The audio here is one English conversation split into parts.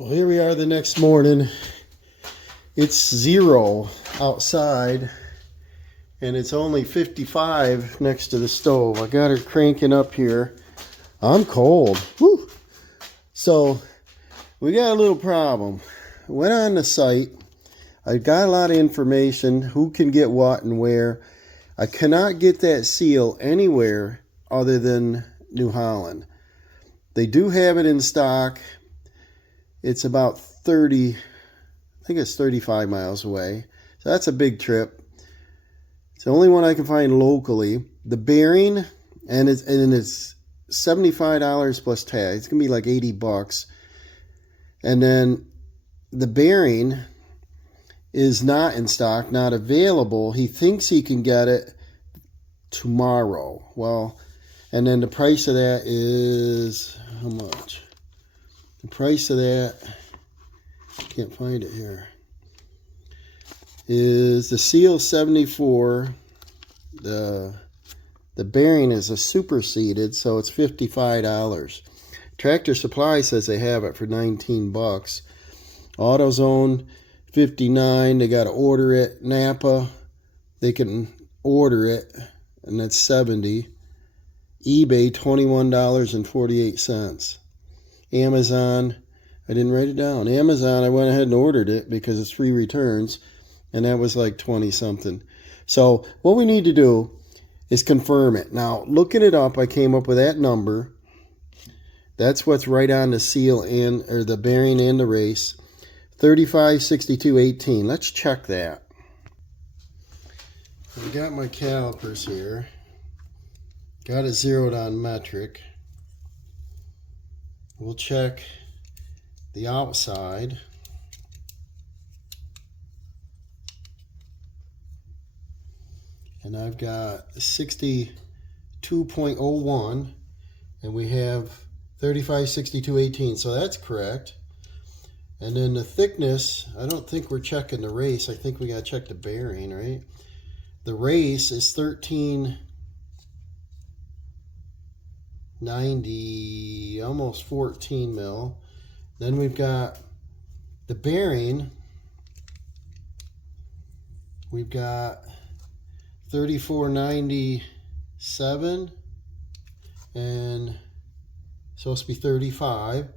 Well, here we are the next morning. It's 0 outside and it's only 55 next to the stove. I got her cranking up here. I'm cold. Woo! So we got a little problem. Went on the site. I got a lot of information, who can get what and where. I cannot get that seal anywhere other than New Holland. They do have it in stock. It's about 30, I think it's 35 miles away. So that's a big trip. It's the only one I can find locally. The bearing, and it's $75 plus tax. It's going to be like 80 bucks. And then the bearing is not in stock, not available. He thinks he can get it tomorrow. Well, and then the price of that is how much? The price of that, can't find it here, is the seal 74. The bearing is a superseded, so it's $55. Tractor Supply says they have it for 19 bucks. AutoZone 59. They got to order it. Napa, they can order it, and that's 70. eBay $21.48. Amazon, I didn't write it down. Amazon, I went ahead and ordered it because it's free returns, and that was like 20 something. So what we need to do is confirm it. Now, looking it up, I came up with that number. That's what's right on the seal and or the bearing and the race. 356218. Let's check that. I got my calipers here. Got it zeroed on metric. We'll check the outside. And I've got 62.01 and we have 356218, so that's correct. And then the thickness, I don't think we're checking the race. I think we got to check the bearing, right? The race is 1390, almost 14 mil. Then we've got the bearing. We've got 3497 and supposed to be 35.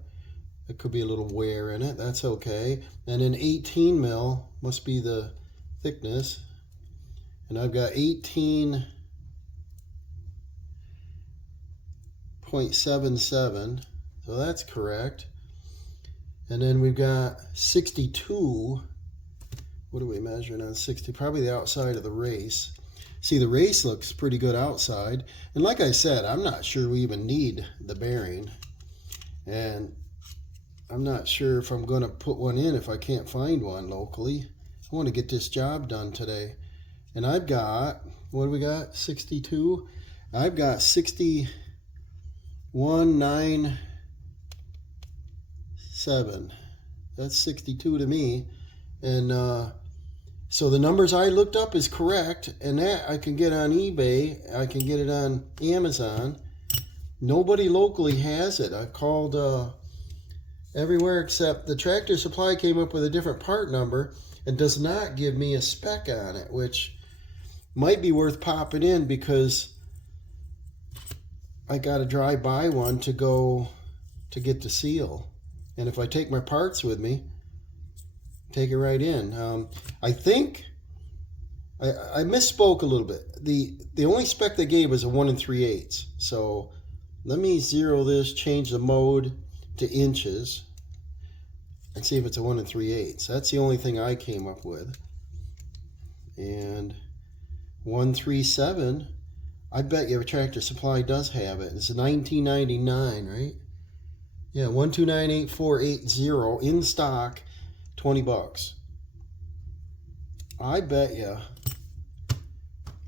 It could be a little wear in it. That's okay. And then 18 mil must be the thickness. And I've got 18.77. So that's correct. And then we've got 62. What are we measuring on 60? Probably the outside of the race. See, the race looks pretty good outside. And like I said, I'm not sure we even need the bearing. And I'm not sure if I'm going to put one in if I can't find one locally. I want to get this job done today. And I've got, what do we got? 62? I've got 61,997. That's 62 to me. And so the numbers I looked up is correct, and that I can get on eBay. I can get it on Amazon. Nobody locally has it. I've called everywhere except the Tractor Supply came up with a different part number and does not give me a spec on it, which might be worth popping in because I got to drive by one to go to get the seal. And if I take my parts with me, take it right in. I think I misspoke a little bit. The only spec they gave was a 1 3/8. So let me zero this, change the mode to inches, and see if it's a 1 3/8. That's the only thing I came up with. And 137. I bet you Tractor Supply does have it. It's $19.99, right? Yeah, 1298480 in stock. 20 bucks. I bet you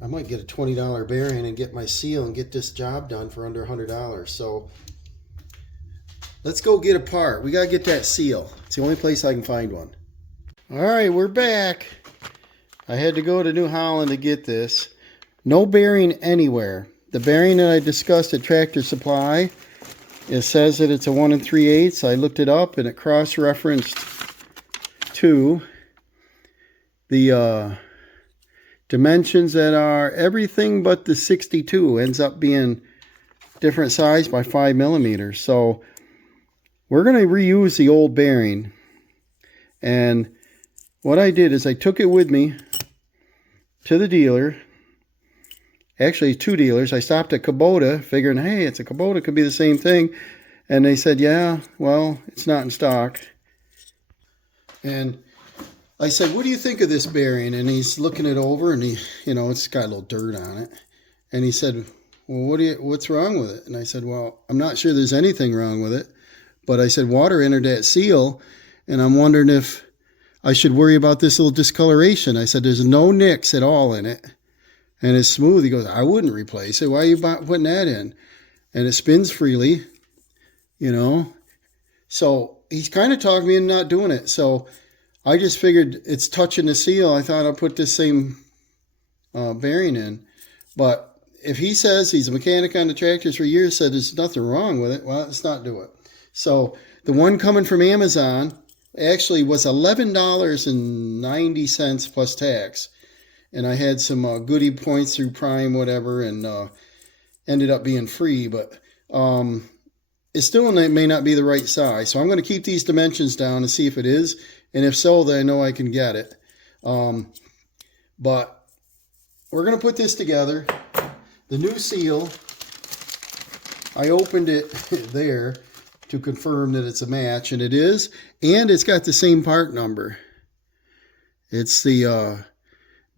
I might get a $20 bearing and get my seal and get this job done for under $100. So let's go get a part. We got to get that seal. It's the only place I can find one. All right, we're back. I had to go to New Holland to get this. No bearing anywhere. The bearing that I discussed at Tractor Supply It says that it's a 1 3/8. I looked it up and it cross-referenced to the dimensions that are everything but the 62. Ends up being different size by 5 millimeters. So we're going to reuse the old bearing. And what I did is I took it with me to the dealer. Actually, 2 dealers. I stopped at Kubota, figuring, hey, it's a Kubota, could be the same thing. And they said, yeah, well, it's not in stock. And I said, what do you think of this bearing? And he's looking it over, and he, it's got a little dirt on it. And he said, well, what's wrong with it? And I said, well, I'm not sure there's anything wrong with it. But I said, water entered that seal, and I'm wondering if I should worry about this little discoloration. I said, there's no nicks at all in it. And it's smooth. He goes, I wouldn't replace it. Why are you putting that in? And it spins freely, So he's kind of talking me into not doing it. So I just figured it's touching the seal. I thought I'll put this same bearing in. But if he says he's a mechanic on the tractors for years, said there's nothing wrong with it, well, let's not do it. So the one coming from Amazon actually was $11.90 plus tax. And I had some goodie points through Prime, whatever, and ended up being free. But it still may not be the right size. So I'm going to keep these dimensions down and see if it is. And if so, then I know I can get it. But we're going to put this together. The new seal, I opened it there to confirm that it's a match. And it is. And it's got the same part number. It's the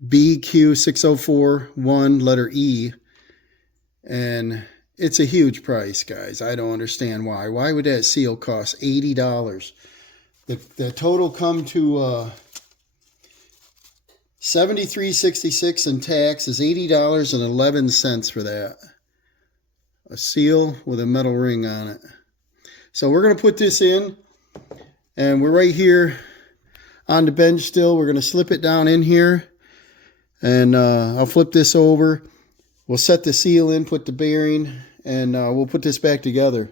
BQ6041 letter E, and it's a huge price, guys. I don't understand why. Why would that seal cost $80? The total come to $73.66 in tax is $80.11 for that. A seal with a metal ring on it. So we're going to put this in, and we're right here on the bench still. We're going to slip it down in here. And I'll flip this over. We'll set the seal in, put the bearing, and we'll put this back together.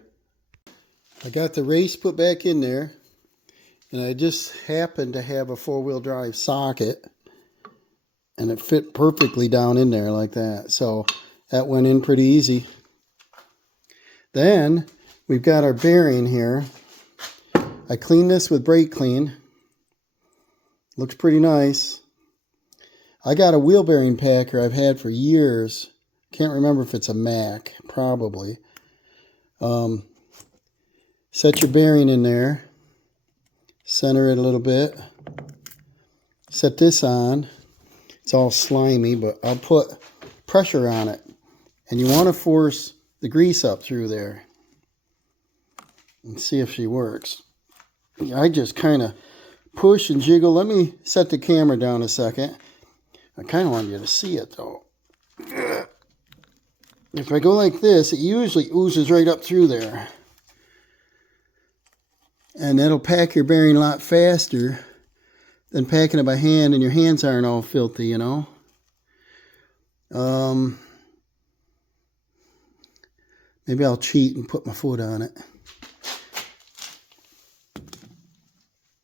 I got the race put back in there, and I just happened to have a 4-wheel drive socket, and it fit perfectly down in there like that. So that went in pretty easy. Then we've got our bearing here. I cleaned this with brake clean. Looks pretty nice. I got a wheel bearing packer I've had for years. Can't remember if it's a Mac, probably. Set your bearing in there. Center it a little bit. Set this on. It's all slimy, but I'll put pressure on it. And you want to force the grease up through there. And see if she works. I just kind of push and jiggle. Let me set the camera down a second. I kind of want you to see it, though. If I go like this, it usually oozes right up through there. And that'll pack your bearing a lot faster than packing it by hand, and your hands aren't all filthy, Maybe I'll cheat and put my foot on it.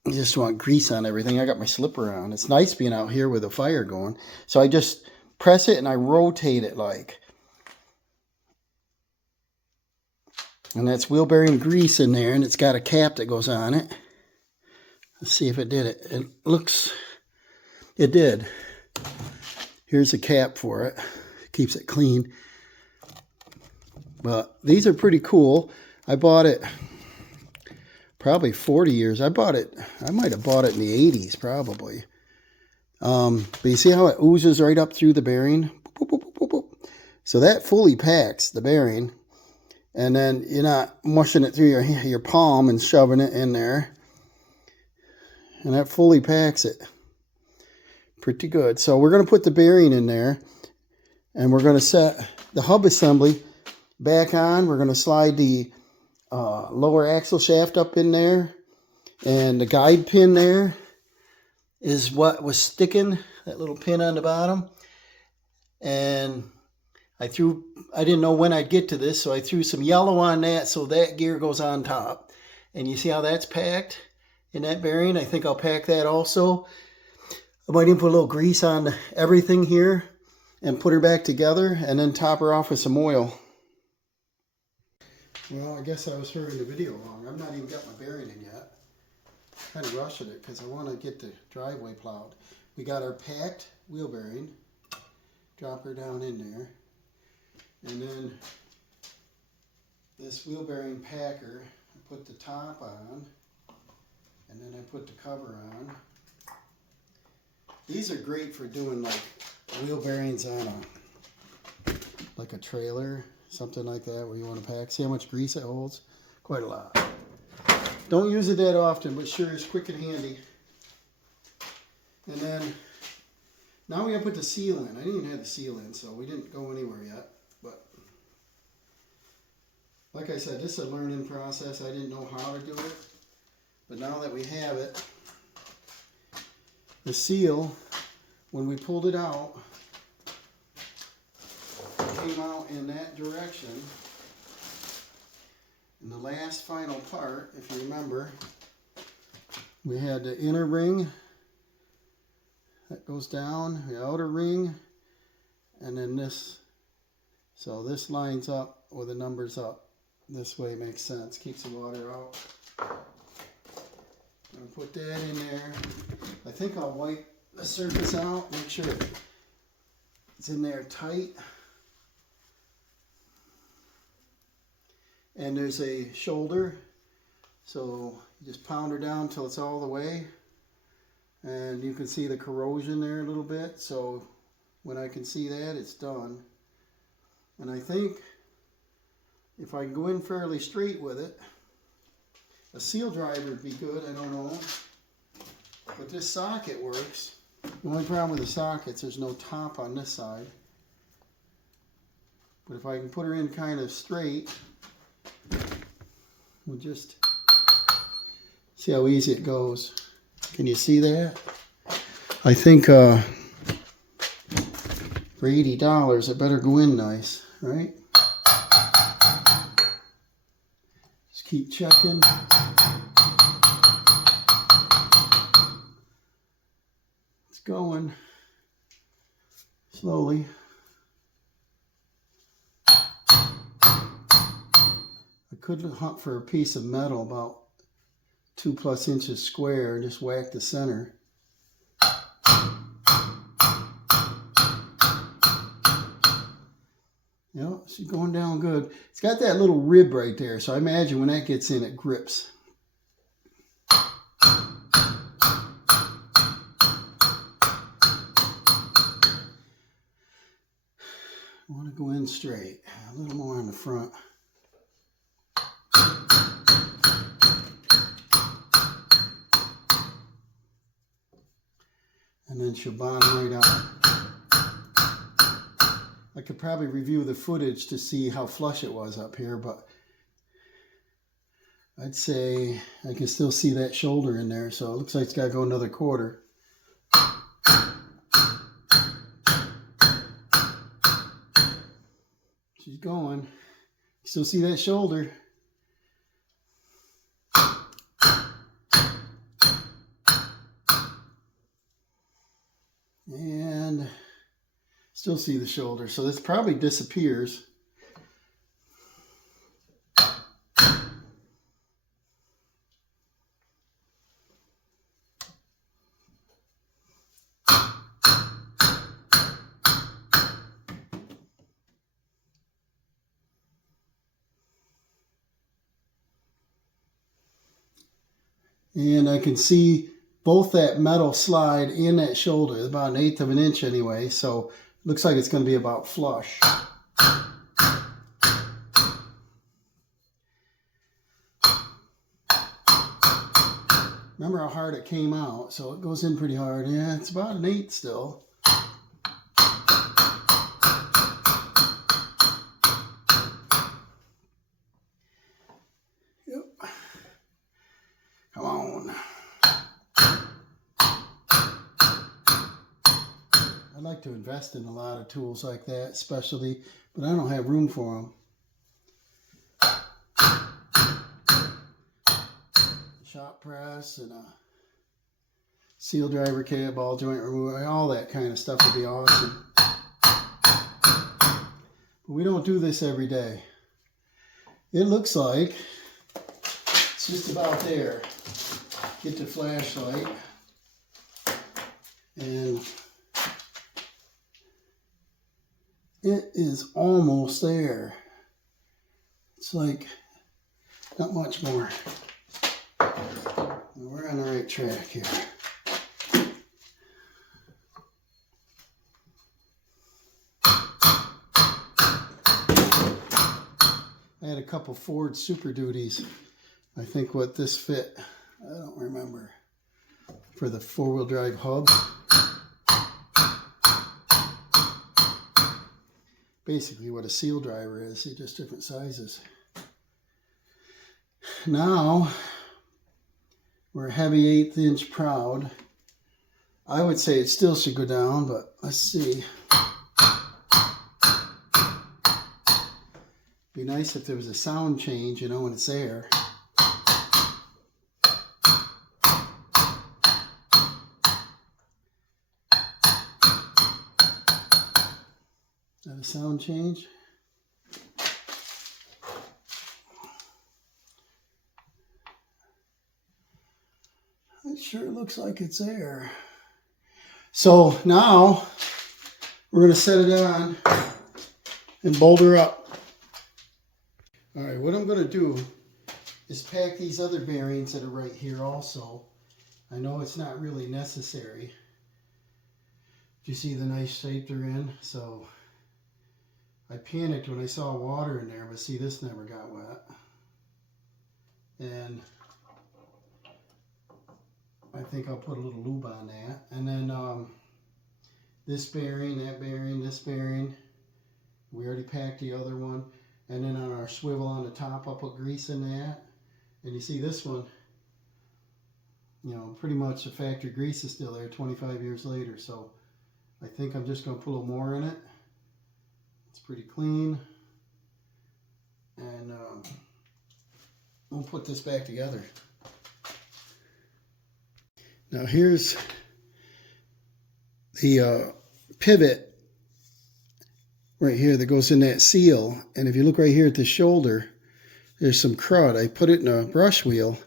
You just want grease on everything. I got my slipper on. It's nice being out here with a fire going. So I just press it and I rotate it like. And that's wheel bearing grease in there, and it's got a cap that goes on it. Let's see if it did it. It did. Here's a cap for it. It keeps it clean. But these are pretty cool. I bought it probably 40 years. I might have bought it in the 80s probably. But you see how it oozes right up through the bearing? Boop, boop, boop, boop, boop. So that fully packs the bearing. And then you're not mushing it through your palm and shoving it in there. And that fully packs it. Pretty good. So we're going to put the bearing in there. And we're going to set the hub assembly back on. We're going to slide the lower axle shaft up in there. And the guide pin there is what was sticking. That little pin on the bottom. And I didn't know when I'd get to this, so I threw some yellow on that so that gear goes on top. And you see how that's packed in that bearing? I think I'll pack that also. I might even put a little grease on everything here and put her back together and then top her off with some oil. Well, I guess I was hurrying the video along. I've not even got my bearing in yet. Kind of rushing it because I want to get the driveway plowed. We got our packed wheel bearing. Drop her down in there. And then this wheel bearing packer, I put the top on. And then I put the cover on. These are great for doing like wheel bearings on like a trailer, something like that where you want to pack. See how much grease it holds? Quite a lot. Don't use it that often, but sure is quick and handy. And then now we gotta put the seal in. I didn't even have the seal in, so we didn't go anywhere yet. But like I said, this is a learning process. I didn't know how to do it. But now that we have it, the seal, when we pulled it out, came out in that direction. And the last final part, if you remember, we had the inner ring that goes down, the outer ring, and then this. So this lines up with the numbers up. This way makes sense, keeps the water out. I'm gonna put that in there. I think I'll wipe the surface out, make sure it's in there tight. And there's a shoulder, so you just pound her down until it's all the way. And you can see the corrosion there a little bit, so when I can see that, it's done. And I think if I can go in fairly straight with it, a seal driver would be good, I don't know. But this socket works. The only problem with the sockets, there's no top on this side. But if I can put her in kind of straight, we'll just see how easy it goes. Can you see that? I think for $80, it better go in nice, right? Just keep checking. It's going slowly. I could hunt for a piece of metal about 2+ inches square and just whack the center. Yeah, she's going down good. It's got that little rib right there, so I imagine when that gets in, it grips. I want to go in straight, a little more on the front. And then she'll bottom right out. I could probably review the footage to see how flush it was up here, but I'd say I can still see that shoulder in there, so it looks like it's got to go another quarter. She's going. Still see that shoulder. And still see the shoulder. So this probably disappears. And I can see both that metal slide and that shoulder, about 1/8 of an inch anyway, so it looks like it's going to be about flush. Remember how hard it came out, so it goes in pretty hard. Yeah, it's about 1/8 still. Yep. Come on. I like to invest in a lot of tools like that, especially, but I don't have room for them. Shop press and a seal driver cab, ball joint remover, all that kind of stuff would be awesome. But we don't do this every day. It looks like it's just about there. Get the flashlight and it is almost there. It's like not much more. We're on the right track here. I had a couple Ford Super Duties. I think what this fit, I don't remember, for the four-wheel drive hub. Basically what a seal driver is, just different sizes. Now, we're heavy 1/8 inch proud. I would say it still should go down, but let's see. Be nice if there was a sound change, you know, when it's there. Is that a sound change? It sure looks like it's there. So now we're going to set it on and bolt her up. All right, what I'm going to do is pack these other bearings that are right here also. I know it's not really necessary. Do you see the nice shape they're in? So I panicked when I saw water in there, but see, this never got wet. And I think I'll put a little lube on that. And then this bearing, that bearing, this bearing. We already packed the other one. And then on our swivel on the top, I'll put grease in that. And you see this one, you know, pretty much the factory grease is still there 25 years later. So I think I'm just going to put a little more in it. It's pretty clean. And we'll put this back together. Now here's the pivot right here that goes in that seal. And if you look right here at the shoulder, there's some crud. I put it in a brush wheel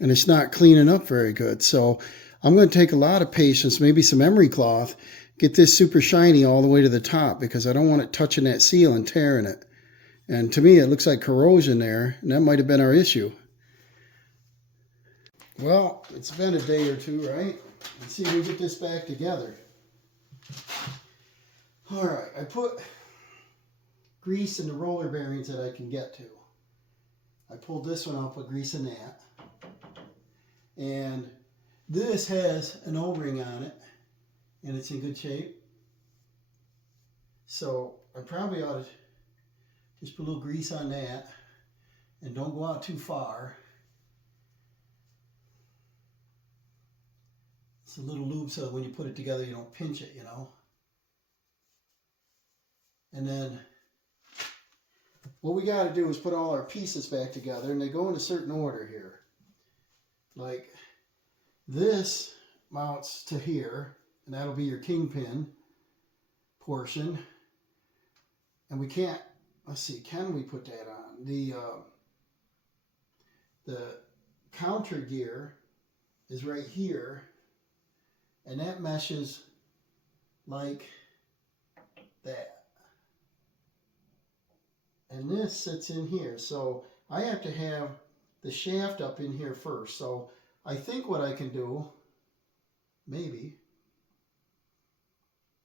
and it's not cleaning up very good. So I'm going to take a lot of patience, maybe some emery cloth, get this super shiny all the way to the top because I don't want it touching that seal and tearing it. And to me, it looks like corrosion there, and that might have been our issue. Well, it's been a day or two, right? Let's see if we get this back together. All right, I put grease in the roller bearings that I can get to. I pulled this one off, put grease in that. And this has an O-ring on it, and it's in good shape. So I probably ought to just put a little grease on that, and don't go out too far. It's a little lube so that when you put it together, you don't pinch it, you know. And then what we got to do is put all our pieces back together, and they go in a certain order here. Like this mounts to here, and that'll be your kingpin portion. And we can't, let's see, can we put that on? The counter gear is right here, and that meshes like that. And this sits in here. So I have to have the shaft up in here first. So I think what I can do, maybe,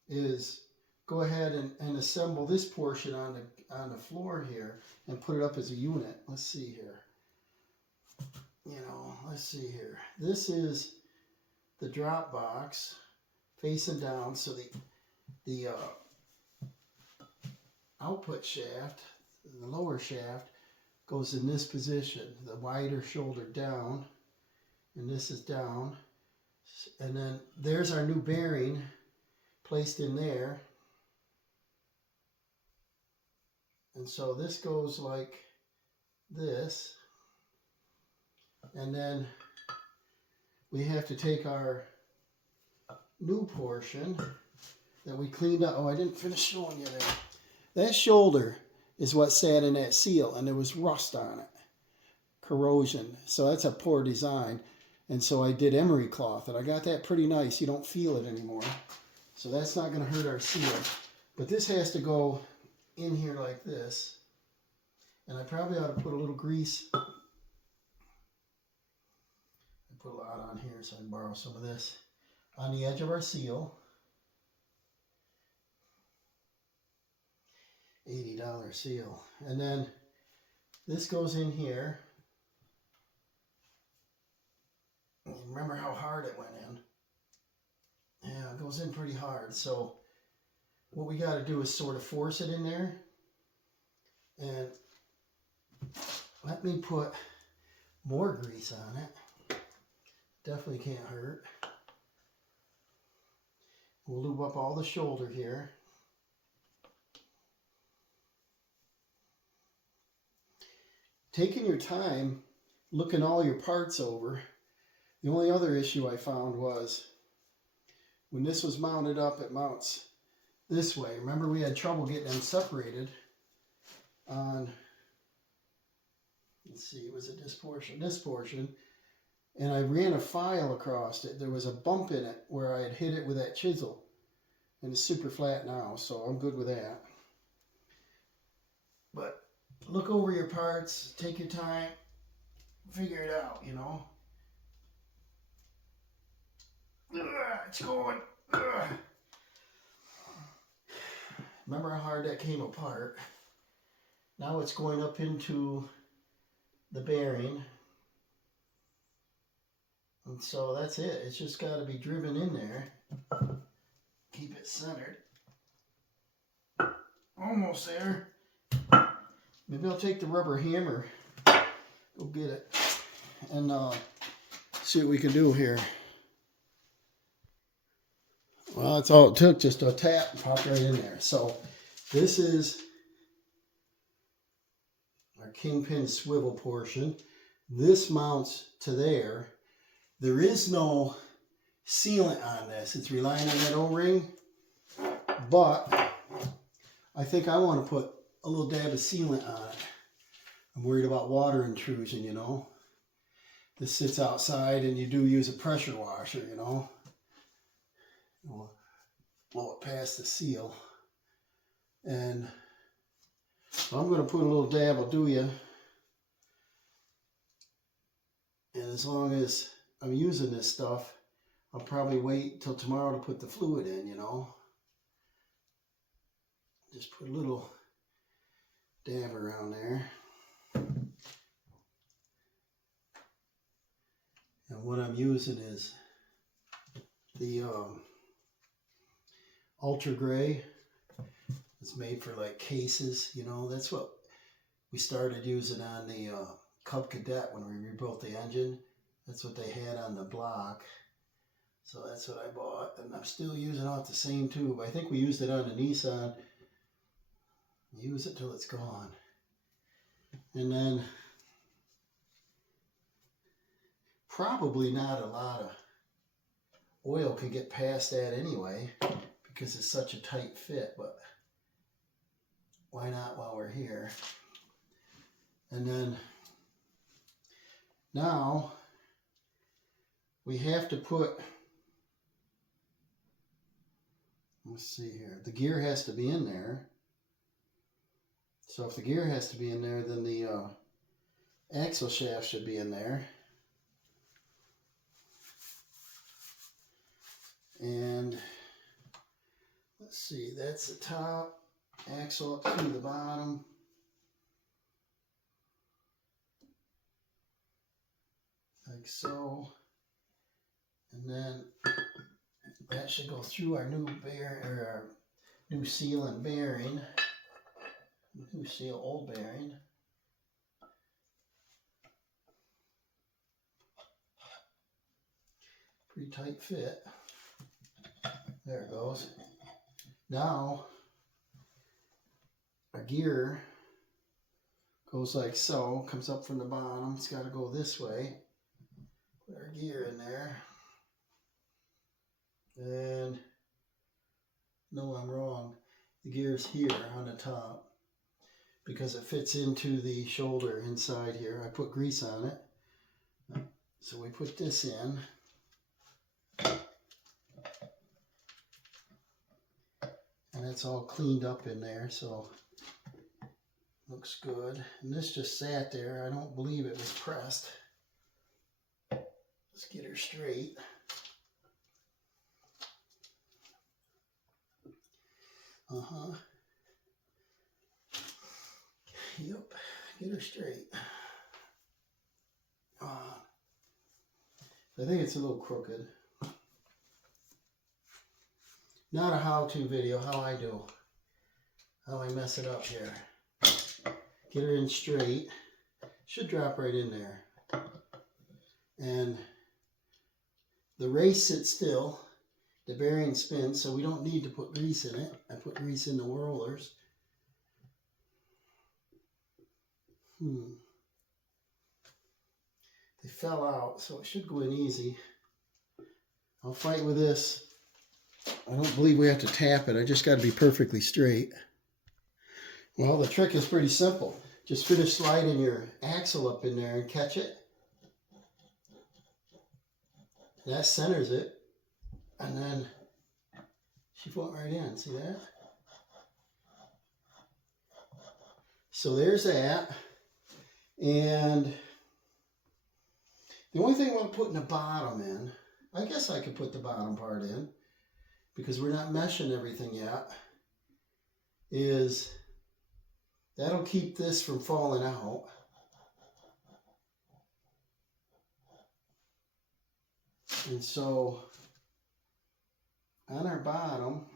is go ahead and assemble this portion on the floor here and put it up as a unit. Let's see here. You know, let's see here. This is the drop box facing down. So the output shaft, the lower shaft, goes in this position, the wider shoulder down, and this is down. And then there's our new bearing placed in there. And so this goes like this. And then we have to take our new portion that we cleaned up. Oh, I didn't finish showing you there. That shoulder is what sat in that seal, and there was rust on it, corrosion. So that's a poor design. And so I did emery cloth, and I got that pretty nice. You don't feel it anymore. So that's not going to hurt our seal. But this has to go in here like this. And I probably ought to put a little grease. I put a lot on here, so I can borrow some of this. On the edge of our seal. $80 seal. And then this goes in here. Remember how hard it went in? Yeah, it goes in pretty hard. So what we got to do is sort of force it in there. And let me put more grease on it. Definitely can't hurt. We'll lube up all the shoulder here. Taking your time, looking all your parts over. The only other issue I found was when this was mounted up, it mounts this way. Remember, we had trouble getting them separated on, let's see, was it this portion, and I ran a file across it. There was a bump in it where I had hit it with that chisel, and it's super flat now, so I'm good with that. But look over your parts, take your time, figure it out, you know. It's going. Remember how hard that came apart? Now it's going up into the bearing. And so that's it. It's just got to be driven in there. Keep it centered. Almost there. Maybe I'll take the rubber hammer. Go get it. And see what we can do here. Well, that's all it took, just a tap and pop right in there. So this is our kingpin swivel portion. This mounts to there. There is no sealant on this. It's relying on that O-ring. But I think I want to put a little dab of sealant on it. I'm worried about water intrusion, you know. This sits outside and you do use a pressure washer, you know. We'll blow it past the seal. And so I'm going to put a little dab, will do you. And as long as I'm using this stuff, I'll probably wait till tomorrow to put the fluid in, you know. Just put a little dab around there. And what I'm using is the Ultra Gray. It's made for like cases, you know. That's what we started using on the Cub Cadet when we rebuilt the engine. That's what they had on the block. So that's what I bought. And I'm still using out the same tube. I think we used it on the Nissan. Use it till it's gone. And then probably not a lot of oil can get past that anyway because it's such a tight fit, but why not while we're here? And then now we have to put, let's see here, the gear has to be in there. So if the gear has to be in there, then the axle shaft should be in there. And let's see, that's the top, axle up through the bottom. Like so. And then that should go through our new bearing, or our new seal and bearing. New seal, old bearing. Pretty tight fit. There it goes. Now our gear goes like so, comes up from the bottom. It's got to go this way. Put our gear in there. And no, I'm wrong. The gear's here on the top because it fits into the shoulder inside here. I put grease on it. So we put this in. And it's all cleaned up in there, so looks good. And this just sat there. I don't believe it was pressed. Let's get her straight. Yep, get her straight. I think it's a little crooked. Not a how-to video, how I do. How I mess it up here. Get her in straight. Should drop right in there. And the race sits still. The bearing spins, so we don't need to put grease in it. I put grease in the whirlers. They fell out, so it should go in easy. I'll fight with this. I don't believe we have to tap it. I just got to be perfectly straight. Well, the trick is pretty simple. Just finish sliding your axle up in there and catch it. That centers it. And then she went right in. See that? So there's that. And the only thing I want to put in the bottom in, I guess I could put the bottom part in because we're not meshing everything yet, is that'll keep this from falling out. And so on our bottom,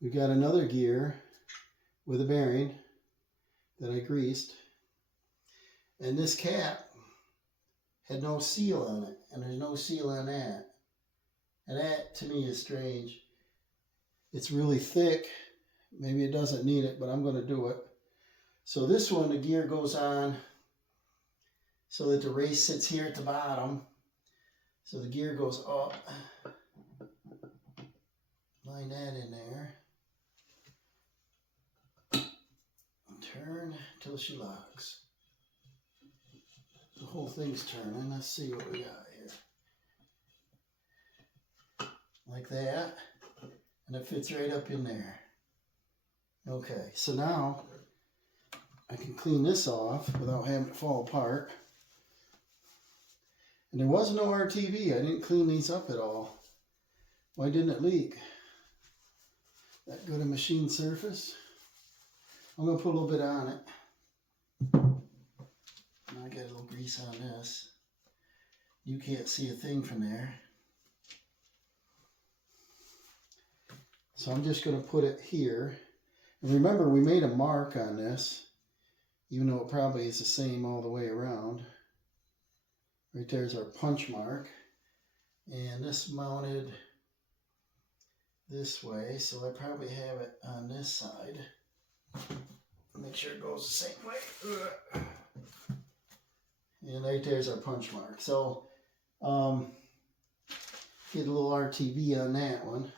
we've got another gear with a bearing that I greased. And this cap had no seal on it, and there's no seal on that. And that, to me, is strange. It's really thick. Maybe it doesn't need it, but I'm going to do it. So this one, the gear goes on so that the race sits here at the bottom. So the gear goes up. Line that in there. Turn till she locks. The whole thing's turning. Let's see what we got here. Like that. And it fits right up in there. Okay, so now I can clean this off without having it fall apart. And there was no RTV. I didn't clean these up at all. Why didn't it leak? That good a machine surface. I'm going to put a little bit on it. I got a little grease on this. You can't see a thing from there. So I'm just going to put it here. And remember, we made a mark on this, even though it probably is the same all the way around. Right there's our punch mark. And this mounted this way, so I probably have it on this side. Make sure it goes the same way. And right there's our punch mark. So, get a little RTV on that one.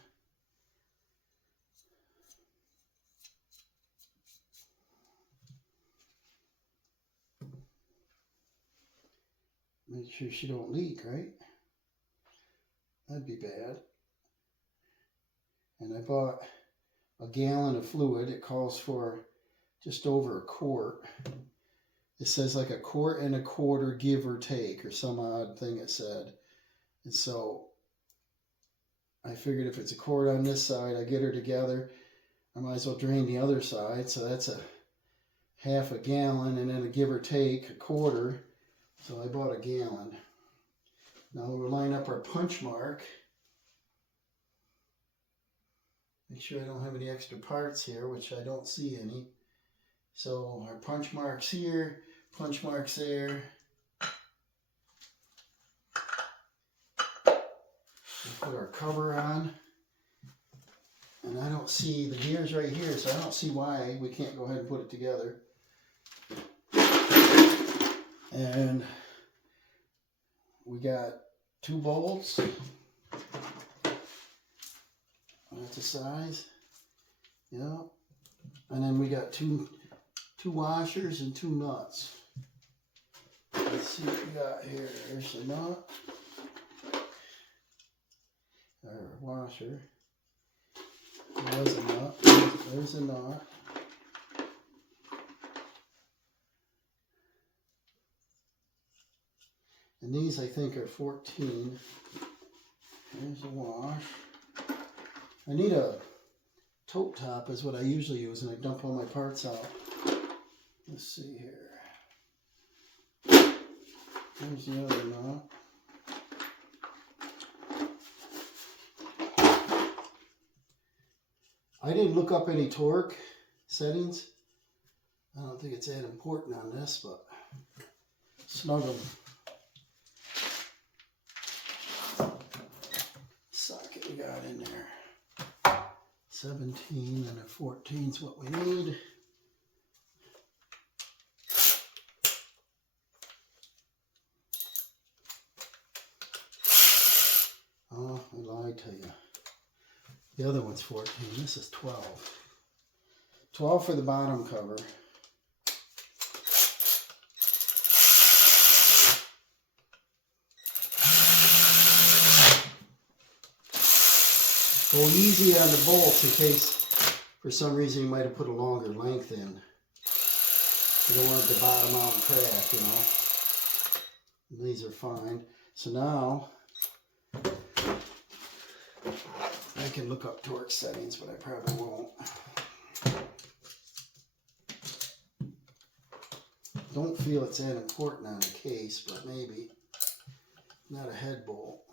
Make sure she don't leak, right? That'd be bad. And I bought a gallon of fluid. It calls for just over a quart. It says like 1.25 quarts, give or take, or some odd thing it said. And so I figured if it's a quart on this side, I get her together, I might as well drain the other side. So that's a half a gallon, and then a give or take, a quarter. So I bought a gallon. Now we'll line up our punch mark. Make sure I don't have any extra parts here, which I don't see any. So our punch marks here, punch marks there. We'll put our cover on. And I don't see, the gear's right here, so I don't see why we can't go ahead and put it together. And we got 2 bolts. That's the size. Yeah. And then we got two washers and 2 nuts. Let's see what we got here. There's the nut. Our washer. There's a nut. There's a nut. And these I think are 14. There's a wash. I need a tote top is what I usually use, and I dump all my parts out. Let's see here. There's the other nut. I didn't look up any torque settings. I don't think it's that important on this, but snug them. Socket we got in there. 17 and a 14 is what we need. Oh, I lied to you. The other one's 14. This is 12. 12 for the bottom cover. Go easy on the bolts in case for some reason you might have put a longer length in. You don't want it to bottom out and crack, you know. And these are fine. So now I can look up torque settings, but I probably won't. Don't feel it's that important on the case, but maybe. Not a head bolt.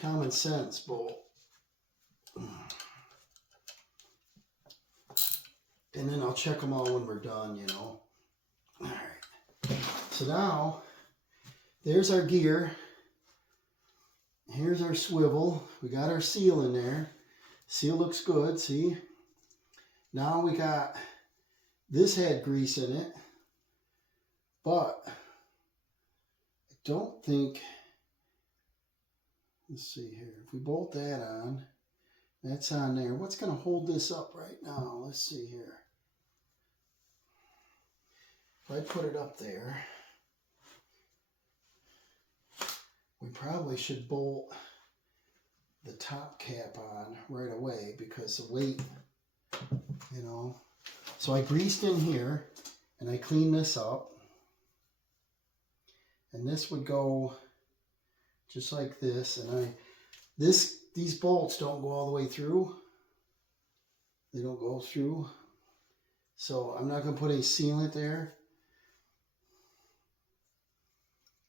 Common sense bolt. And then I'll check them all when we're done, you know. All right. So now, there's our gear. Here's our swivel. We got our seal in there. Seal looks good, see? Now we got, this had grease in it, but I don't think, let's see here. If we bolt that on, that's on there. What's going to hold this up right now? Let's see here. If I put it up there, we probably should bolt the top cap on right away because the weight, you know. So I greased in here and I cleaned this up. And this would go just like this. And these bolts don't go all the way through. They don't go through. So I'm not going to put any sealant there.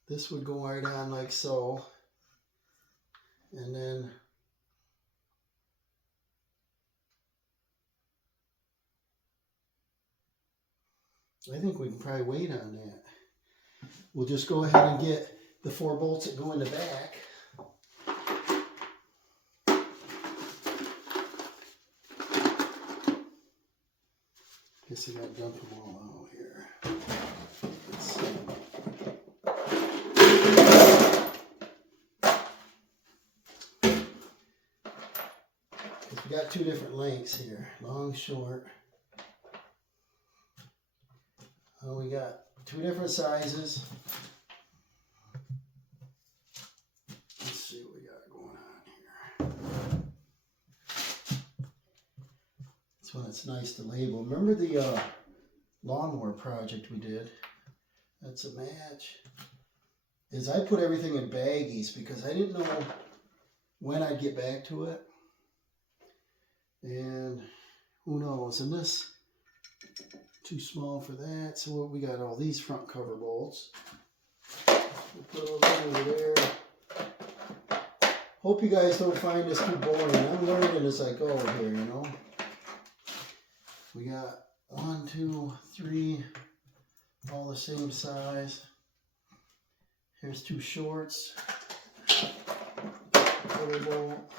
This would go right on like so. And then I think we can probably wait on that. We'll just go ahead and get the 4 bolts that go in the back. Guess I got to dump them all out here. Let's see. We got 2 different lengths here, long, short. We got 2 different sizes. Let's see what we got going on here. This one, it's nice to label. Remember the lawnmower project we did? That's a match. Is I put everything in baggies because I didn't know when I'd get back to it. And who knows, and this too small for that, so we got all these front cover bolts. We'll put all that over there. Hope you guys don't find this too boring. I'm learning as I go here, you know. We got 1, 2, 3, all the same size. Here's 2 shorts. Cover bolt.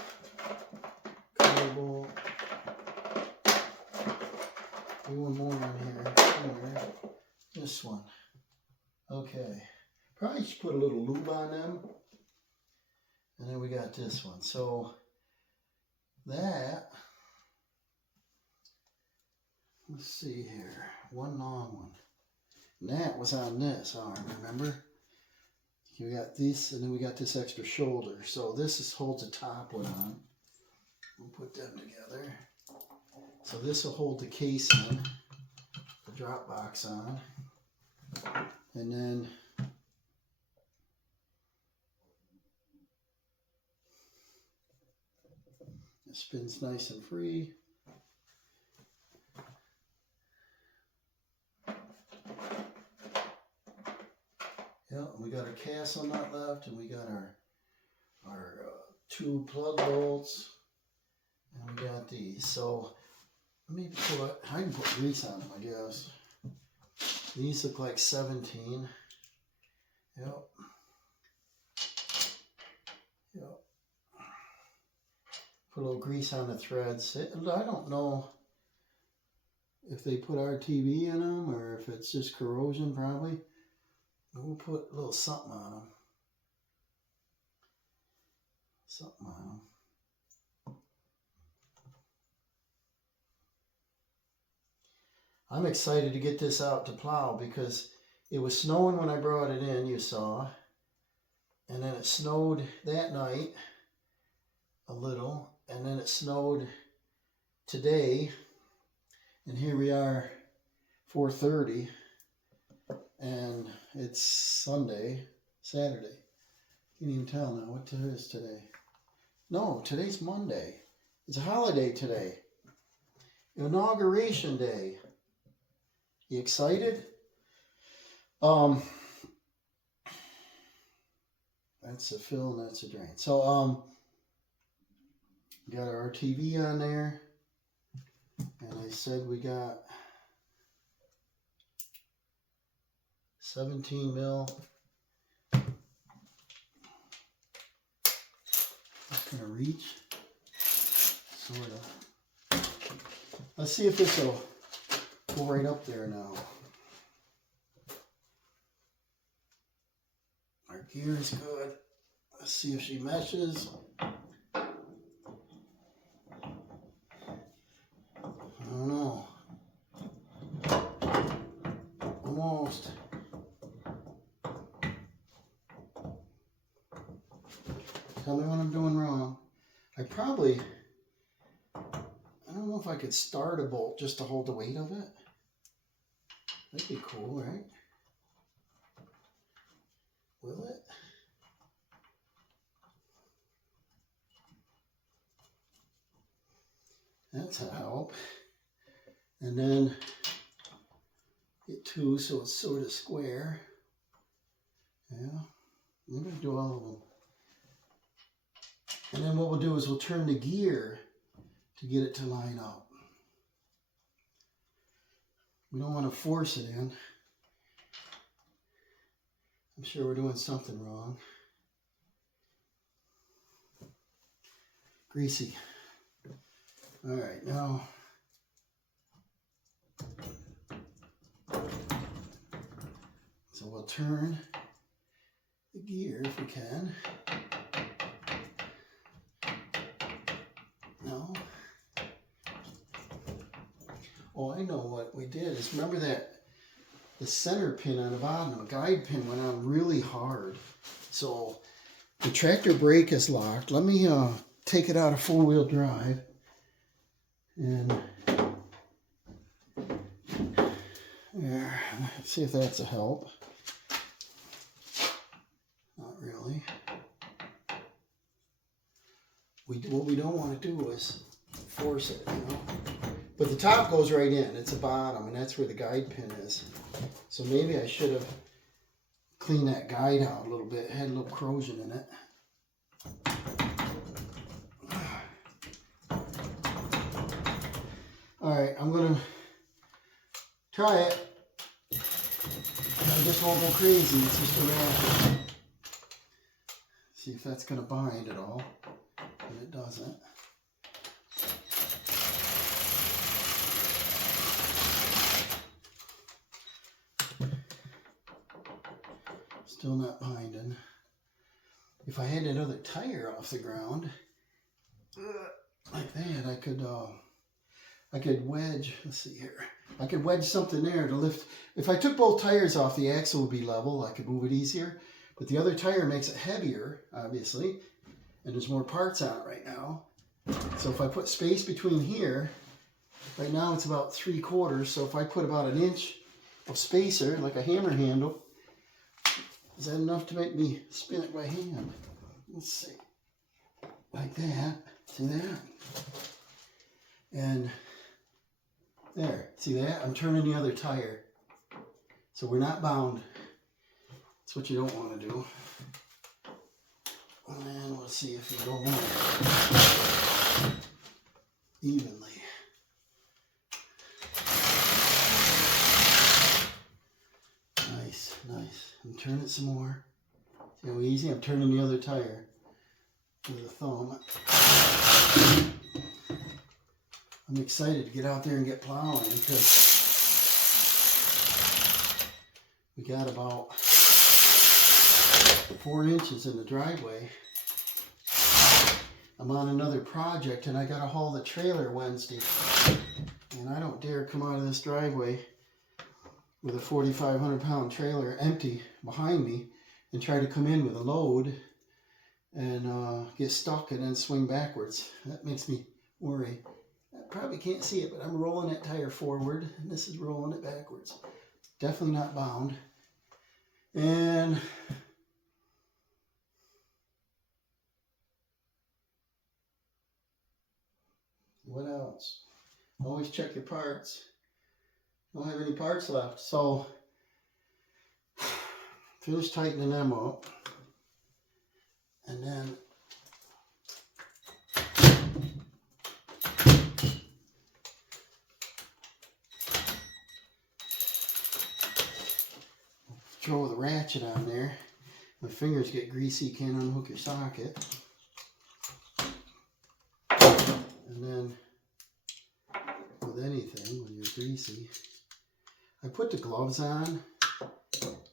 cable. Do one more on here. This one. Okay. Probably should put a little lube on them. And then we got this one. So that, let's see here. One long one. And that was on this arm, remember? We got this, and then we got this extra shoulder. So this holds a top one on. We'll put them together. So this will hold the case in, the drop box on. And then it spins nice and free. Yeah, we got our castle nut left, and we got our two plug bolts, and we got these. So let me I can put grease on them, I guess. These look like 17. Yep. Yep. Put a little grease on the threads. I don't know if they put RTV in them or if it's just corrosion, probably. We'll put a little something on them. Something on them. I'm excited to get this out to plow because it was snowing when I brought it in, you saw. And then it snowed that night a little. And then it snowed today. And here we are, 4:30. And it's Saturday. Can't even tell now what it is today. No, today's Monday. It's a holiday today. Inauguration Day. You excited? That's a fill and that's a drain. So, got our RTV on there. And I said we got 17 mil. It's gonna reach, sort of. Let's see if this will go right up there now. Our gear is good. Let's see if she meshes. I don't know. Almost. Tell me what I'm doing wrong. I don't know if I could start a bolt just to hold the weight of it. That'd be cool, right? Will it? That's a help. And then get two so it's sort of square. Yeah, I'm going to do all of them. And then what we'll do is we'll turn the gear to get it to line up. We don't want to force it in. I'm sure we're doing something wrong. Greasy. All right, now so we'll turn the gear if we can. No. Oh, I know what we did is remember that the center pin on the bottom, the guide pin went on really hard. So the tractor brake is locked. Let me take it out of four-wheel drive and there, let's see if that's a help. Not really. What we don't want to do is force it, you know. But the top goes right in. It's the bottom, and that's where the guide pin is. So maybe I should have cleaned that guide out a little bit. It had a little corrosion in it. All right, I'm going to try it. I just won't go crazy. It's just a ratchet. See if that's going to bind at all. But it doesn't. Still not binding. If I had that other tire off the ground, like that, I could wedge, let's see here. I could wedge something there to lift. If I took both tires off, the axle would be level. I could move it easier. But the other tire makes it heavier, obviously. And there's more parts on it right now. So if I put space between here, right now it's about 3/4. So if I put about 1 inch of spacer, like a hammer handle, is that enough to make me spin it by hand? Let's see. Like that. See that? And there. See that? I'm turning the other tire. So we're not bound. That's what you don't want to do. And we'll see if we go more evenly. Nice, nice. And turn it some more. See how easy? I'm turning the other tire with a thumb. I'm excited to get out there and get plowing because we got about 4 inches in the driveway. I'm on another project and I got to haul the trailer Wednesday. And I don't dare come out of this driveway with a 4,500 pound trailer empty behind me and try to come in with a load and get stuck and then swing backwards. That makes me worry. I probably can't see it, but I'm rolling that tire forward and this is rolling it backwards. Definitely not bound. And what else? Always check your parts. Don't have any parts left. So finish tightening them up. And then throw the ratchet on there. My fingers get greasy, can't unhook your socket. And then with anything, when you're greasy, I put the gloves on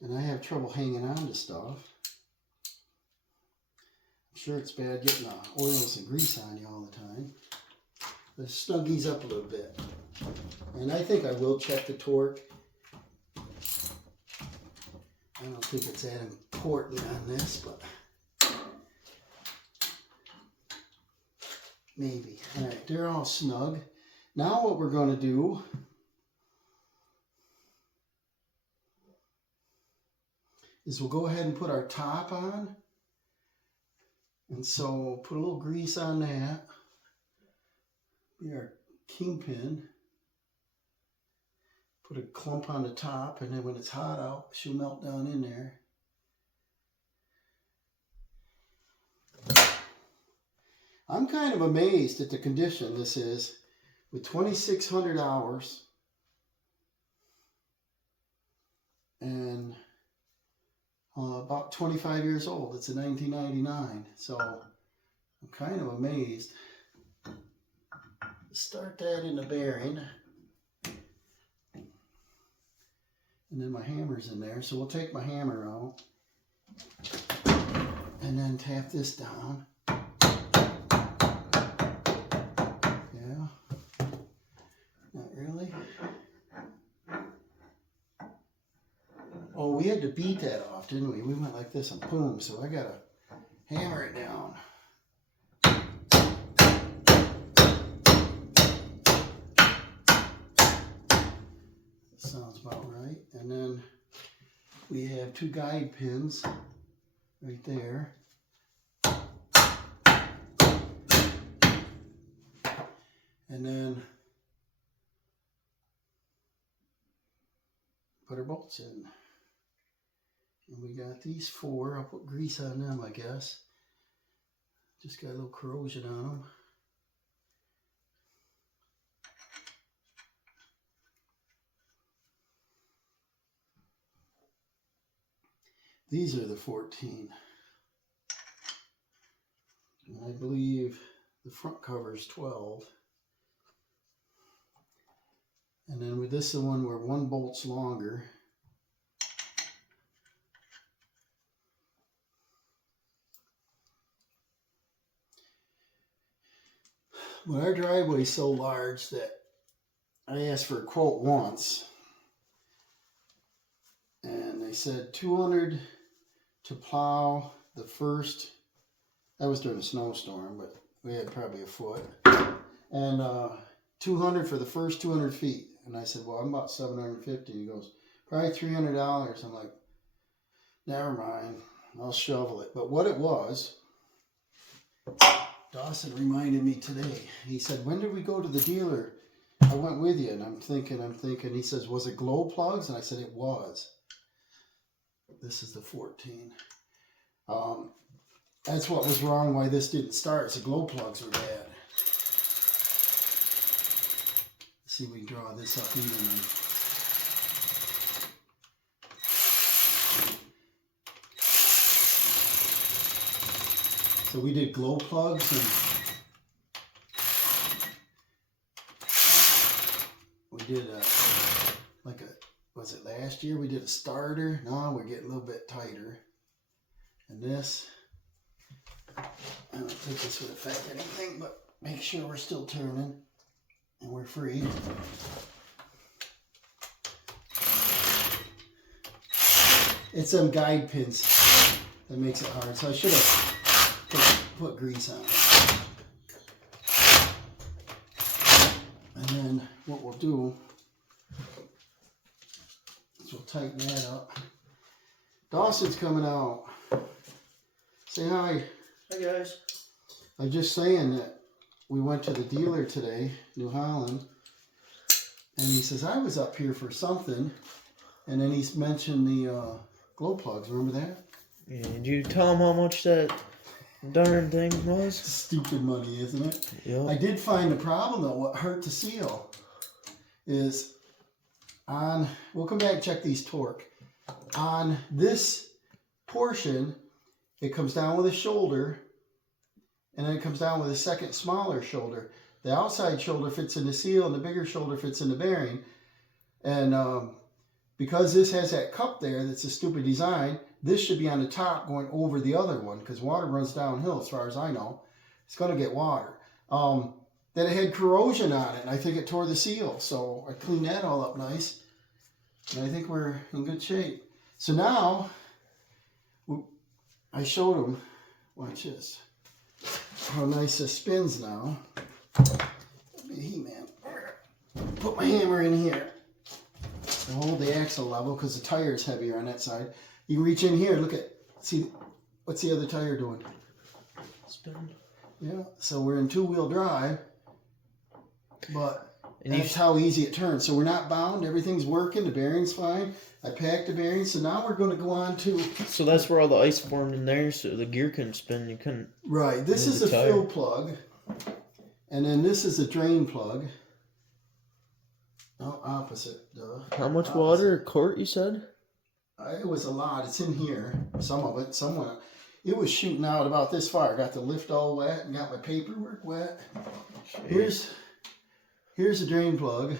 and I have trouble hanging on to stuff. I'm sure it's bad getting oils and grease on you all the time. Let's snug these up a little bit. And I think I will check the torque. I don't think it's that important on this, but maybe. All right, they're all snug. Now what we're going to do is we'll go ahead and put our top on. And so put a little grease on that. Be our kingpin. Put a clump on the top, and then when it's hot out, she'll melt down in there. I'm kind of amazed at the condition this is with 2,600 hours and about 25 years old. It's a 1999, so I'm kind of amazed. Start that in the bearing. And then my hammer's in there, so we'll take my hammer out and then tap this down. Yeah, not really. Oh, we had to beat that off, didn't we? We went like this and boom, so I gotta hammer it down. Sounds about right. And then we have 2 guide pins right there. And then put our bolts in. And we got these 4. I'll put grease on them, I guess. Just got a little corrosion on them. These are the 14. And I believe the front cover is 12. And then with this, the one where 1 bolt's longer. But our driveway's so large that I asked for a quote once, and they said 200 to plow the first. That was during a snowstorm, but we had probably a foot, and 200 for the first 200 feet. And I said, well, I'm about 750. He goes, probably $300. I'm like, never mind, I'll shovel it. But what it was, Dawson reminded me today. He said, when did we go to the dealer? I went with you, and I'm thinking. He says, was it glow plugs? And I said, it was. This is the 14. That's what was wrong, why this didn't start. The glow plugs were bad. Let's see if we can draw this up evenly. So we did glow plugs, and we did was it last year? We did a starter. Now we're getting a little bit tighter. And this, I don't think this would affect anything, but make sure we're still turning and we're free. It's some guide pins that makes it hard. So I should have put grease on it. And then what we'll do is we'll tighten that up. Dawson's coming out. Say hi. Hi guys. I'm just saying that we went to the dealer today, New Holland, and he says, I was up here for something, and then he's mentioned the glow plugs. Remember that? Yeah, did you tell him how much that darn thing was? Stupid money, isn't it? Yep. I did find the problem, though. What hurt to seal is we'll come back and check these torque. On this portion, it comes down with a shoulder, and then it comes down with a second smaller shoulder. The outside shoulder fits in the seal, and the bigger shoulder fits in the bearing. And because this has that cup there, that's a stupid design, this should be on the top going over the other one, because water runs downhill as far as I know. It's going to get water. Then it had corrosion on it, and I think it tore the seal. So I cleaned that all up nice, and I think we're in good shape. So now, I showed him, watch this, how nice this spins now. Man, put my hammer in here and hold the axle level because the tire is heavier on that side. You can reach in here and look at, see, what's the other tire doing? Spin. Yeah, so we're in two-wheel drive, but that's how easy it turns. So we're not bound, everything's working, the bearing's fine. I packed the bearings, so now we're going to go on to... So that's where all the ice formed in there, so the gear couldn't spin, you couldn't... Right, this is a fill plug, and then this is a drain plug. Oh, opposite, duh. How much water or quart, you said? It was a lot. It's in here, some of it, somewhere. It was shooting out about this far. I got the lift all wet and got my paperwork wet. Here's a drain plug,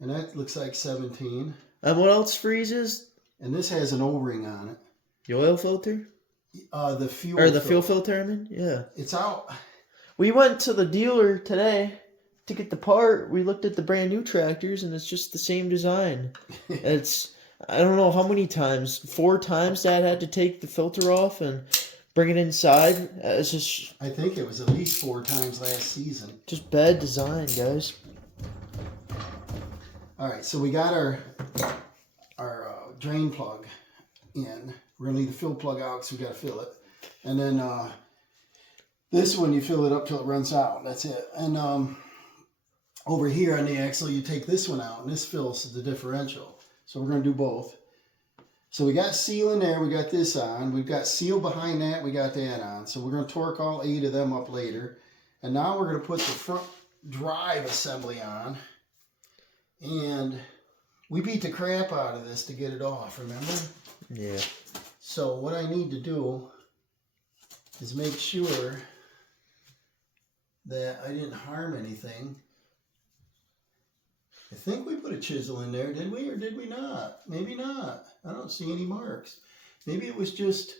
and that looks like 17. And what else freezes? And this has an O-ring on it. The oil filter? The fuel. Or the fuel filter, I mean? Yeah. It's out. We went to the dealer today to get the part. We looked at the brand new tractors, and it's just the same design. It's, I don't know how many times, 4 times Dad had to take the filter off and bring it inside. It's just... I think it was at least 4 times last season. Just bad design, guys. All right, so we got our drain plug in. We're going to leave the fill plug out because we got to fill it. And then this one, you fill it up till it runs out. That's it. And over here on the axle, you take this one out, and this fills the differential. So we're going to do both. So we got seal in there. We got this on. We've got seal behind that. We got that on. So we're going to torque all 8 of them up later. And now we're going to put the front drive assembly on. And we beat the crap out of this to get it off, remember? Yeah. So what I need to do is make sure that I didn't harm anything. I think we put a chisel in there, did we, or did we not? Maybe not. I don't see any marks. Maybe it was just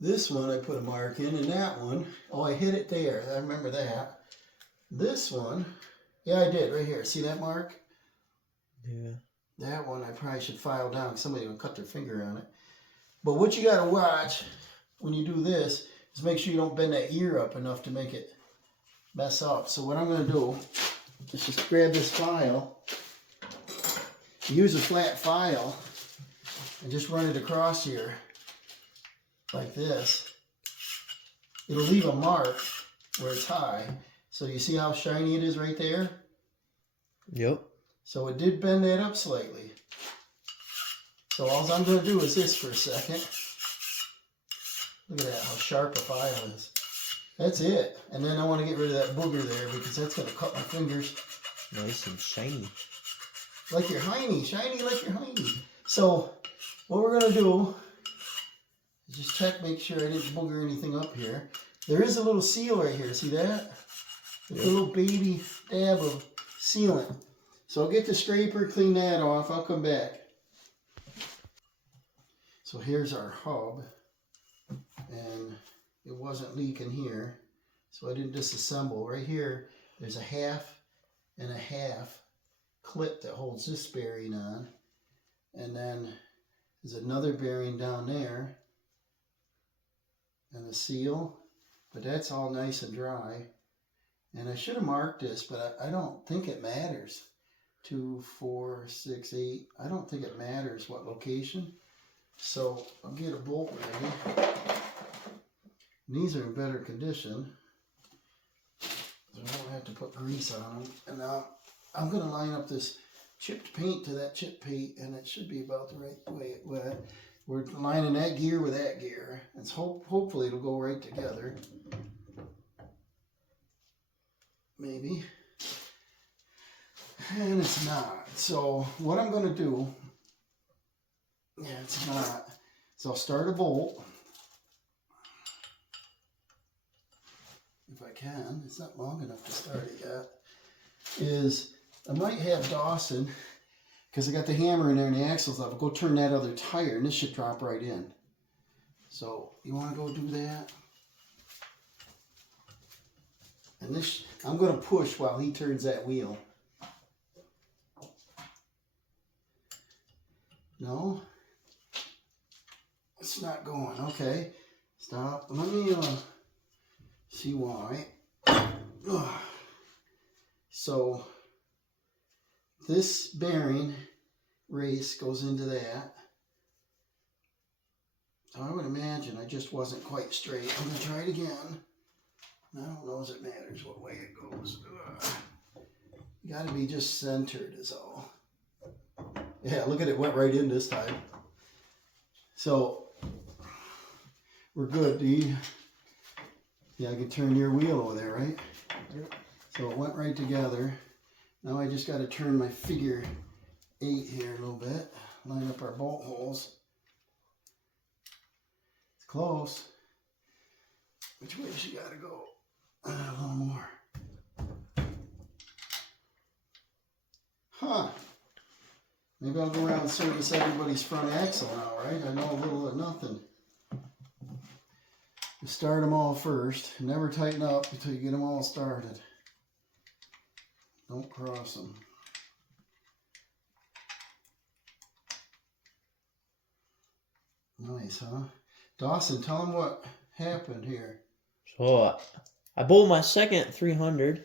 this one I put a mark in, and that one, oh, I hit it there. I remember that. This one, yeah, I did right here. See that mark? Yeah. That one I probably should file down. Somebody will cut their finger on it. But what you got to watch when you do this is make sure you don't bend that ear up enough to make it mess up. So what I'm going to do is just grab this file, use a flat file, and just run it across here like this. It'll leave a mark where it's high. So you see how shiny it is right there? Yep. So it did bend that up slightly. So all I'm going to do is this for a second. Look at that, how sharp a file is. That's it. And then I want to get rid of that booger there because that's going to cut my fingers. Nice and shiny. Like your hiney, shiny like your hiney. So what we're going to do is just check, make sure I didn't booger anything up here. There is a little seal right here, see that? A little baby dab of sealant. So I'll get the scraper, clean that off, I'll come back. So here's our hub, and it wasn't leaking here, so I didn't disassemble. Right here, there's a 1/2 and a 1/2 clip that holds this bearing on, and then there's another bearing down there, and a seal, but that's all nice and dry. And I should have marked this, but I don't think it matters. 2, 4, 6, 8. I don't think it matters what location. So I'll get a bolt ready. And these are in better condition, so I don't have to put grease on them. And now I'm going to line up this chipped paint to that chipped paint, and it should be about the right way it went. We're lining that gear with that gear. It's hopefully it'll go right together. Maybe. And it's not. So what I'm going to do, yeah, it's not. So I'll start a bolt. If I can, it's not long enough to start it yet. Is I might have Dawson, because I got the hammer in there and the axle's up. Go turn that other tire and this should drop right in. So you want to go do that? And this, I'm going to push while he turns that wheel. No? It's not going. Okay. Stop. Let me see why. So this bearing race goes into that. So I would imagine I just wasn't quite straight. I'm going to try it again. I don't know if it matters what way it goes. You got to be just centered is all. Yeah, look at it, went right in this time. So we're good. Yeah, I can turn your wheel over there, right? Yep. So it went right together. Now I just got to turn my figure 8 here a little bit. Line up our bolt holes. It's close. Which way she got to go? A little more. Huh. Maybe I'll go around and service everybody's front axle now, right? I know a little of nothing. You start them all first. Never tighten up until you get them all started. Don't cross them. Nice, huh? Dawson, tell them what happened here. So I bowled my second 300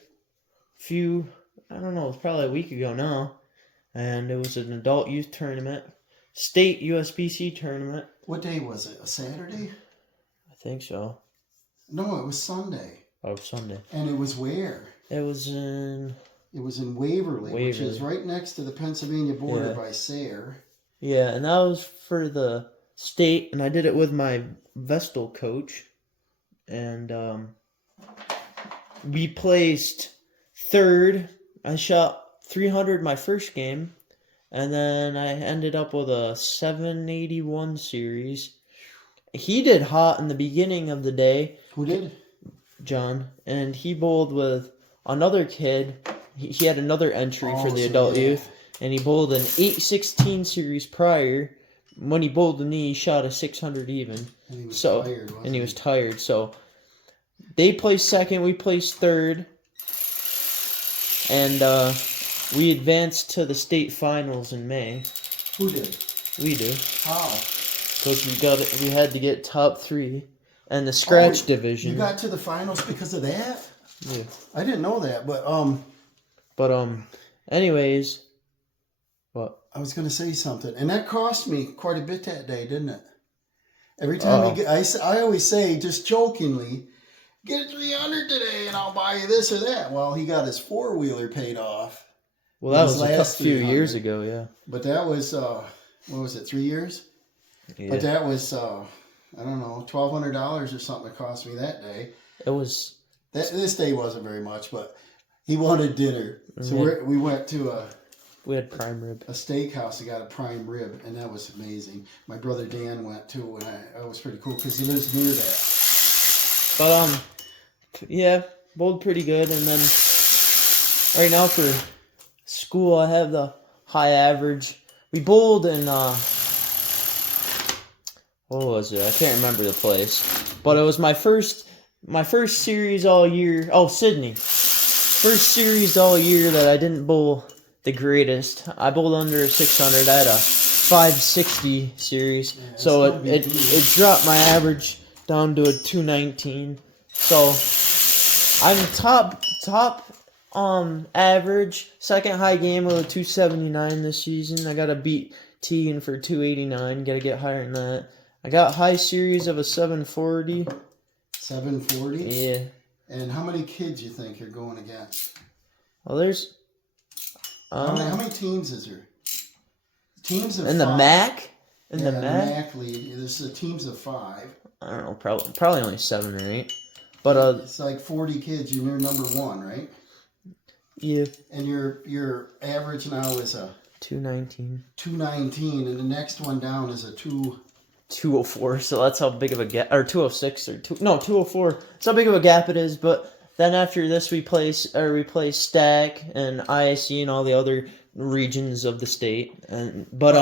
I don't know, it was probably a week ago now. And it was an adult youth tournament, state USBC tournament. What day was it? A Saturday? I think so. No, it was Sunday. Oh, Sunday. And it was where? It was in Waverly, which is right next to the Pennsylvania border by Sayre. Yeah, and that was for the state, and I did it with my Vestal coach. And we placed third. I shot 300 my first game, and then I ended up with a 781 series. He did hot in the beginning of the day. Who did? John. And he bowled with another kid. He had another entry for the adult youth, and he bowled an 816 series prior. When he bowled the knee, he shot a 600 even. And he was tired, he was tired. So they placed second, we placed third. and we advanced to the state finals in May. Who did? We do. How? Because we had to get top 3 and the scratch division. You got to the finals because of that? Yeah. I didn't know that, but anyways, what? I was going to say something, and that cost me quite a bit that day, didn't it? Every time I always say, just jokingly, get a 300 today and I'll buy you this or that. Well, he got his 4-wheeler paid off. Well, that was a few years ago, yeah. But that was, what was it, 3 years? Yeah. But that was, I don't know, $1,200 or something it cost me that day. It was... This day wasn't very much, but he wanted dinner. So we went to we had prime rib. A steakhouse and got a prime rib, and that was amazing. My brother Dan went too, and that was pretty cool because he lives near that. But yeah, bowled pretty good. And then right now for school, I have the high average. We bowled in what was it? I can't remember the place, but it was my first series all year. Oh, Sydney. First series all year that I didn't bowl the greatest. I bowled under 600. I had a 560 series, yeah, so it dropped my average down to a 219. So I'm top average, second high game with a 279 this season. I gotta beat Tegan for 289. Gotta get higher than that. I got high series of a 740. 740? Yeah. And how many kids you think you're going against? Well, there's... how many teams is there? Teams of in 5. The MAC? In the MAC league, there's the teams of 5. I don't know, probably only 7 or 8. But it's like 40 kids, and you're number 1, right? Yeah. And your average now is a 219. 219, and the next one down is a 204, so that's how big of a gap, or 206, or 204. That's how big of a gap it is. But then after this, we play Stack and ISE and all the other regions of the state. But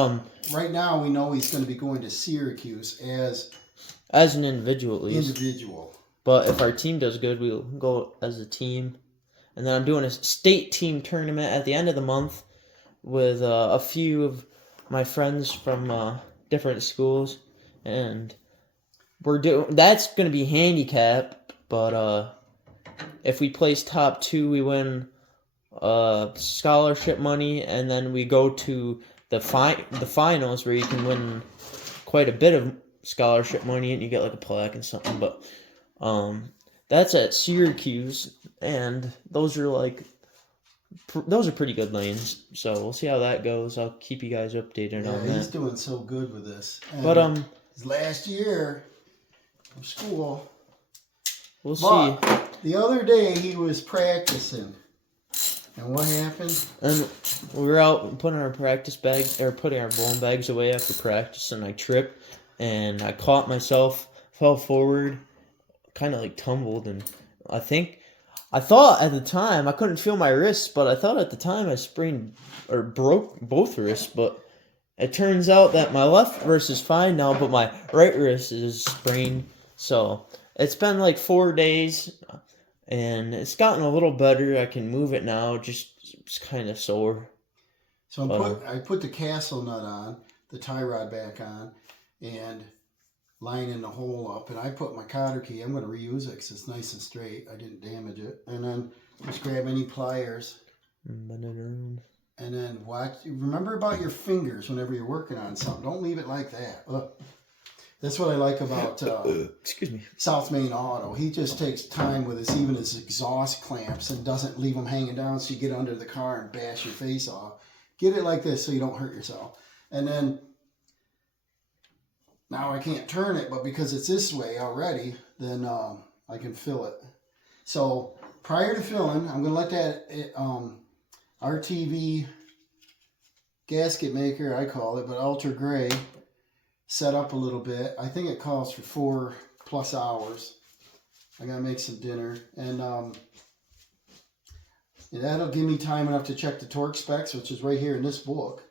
right now we know he's going to be going to Syracuse as an individual at least. Individual. But if our team does good, we'll go as a team. And then I'm doing a state team tournament at the end of the month with a few of my friends from different schools. And that's going to be handicap, but if we place top 2, we win scholarship money, and then we go to the finals where you can win quite a bit of scholarship money, and you get like a plaque and something. But that's at Syracuse, and those are pretty good lanes. So we'll see how that goes. I'll keep you guys updated on that. He's doing so good with this. And but his last year of school. We'll see. The other day he was practicing. And what happened? And we were out putting our practice bags, or putting our bowling bags away after practice, and I tripped, and I caught myself, fell forward, kind of like tumbled, and I thought at the time, I couldn't feel my wrists, but I thought at the time I sprained, or broke both wrists, but it turns out that my left wrist is fine now, but my right wrist is sprained, so it's been like 4 days, and it's gotten a little better. I can move it now, just it's kind of sore. So I put the castle nut on, the tie rod back on, and lining the hole up. And I put my cotter key. I'm going to reuse it because it's nice and straight. I didn't damage it. And then just grab any pliers. And then watch. Remember about your fingers whenever you're working on something. Don't leave it like that. That's what I like about excuse me, South Main Auto. He just takes time with even his exhaust clamps and doesn't leave them hanging down so you get under the car and bash your face off. Get it like this so you don't hurt yourself. And then, now I can't turn it, but because it's this way already, then I can fill it. So prior to filling, I'm going to let that RTV gasket maker, I call it, but ultra gray, set up a little bit. I think it calls for 4+ hours. I gotta make some dinner, and that'll give me time enough to check the torque specs, which is right here in this book.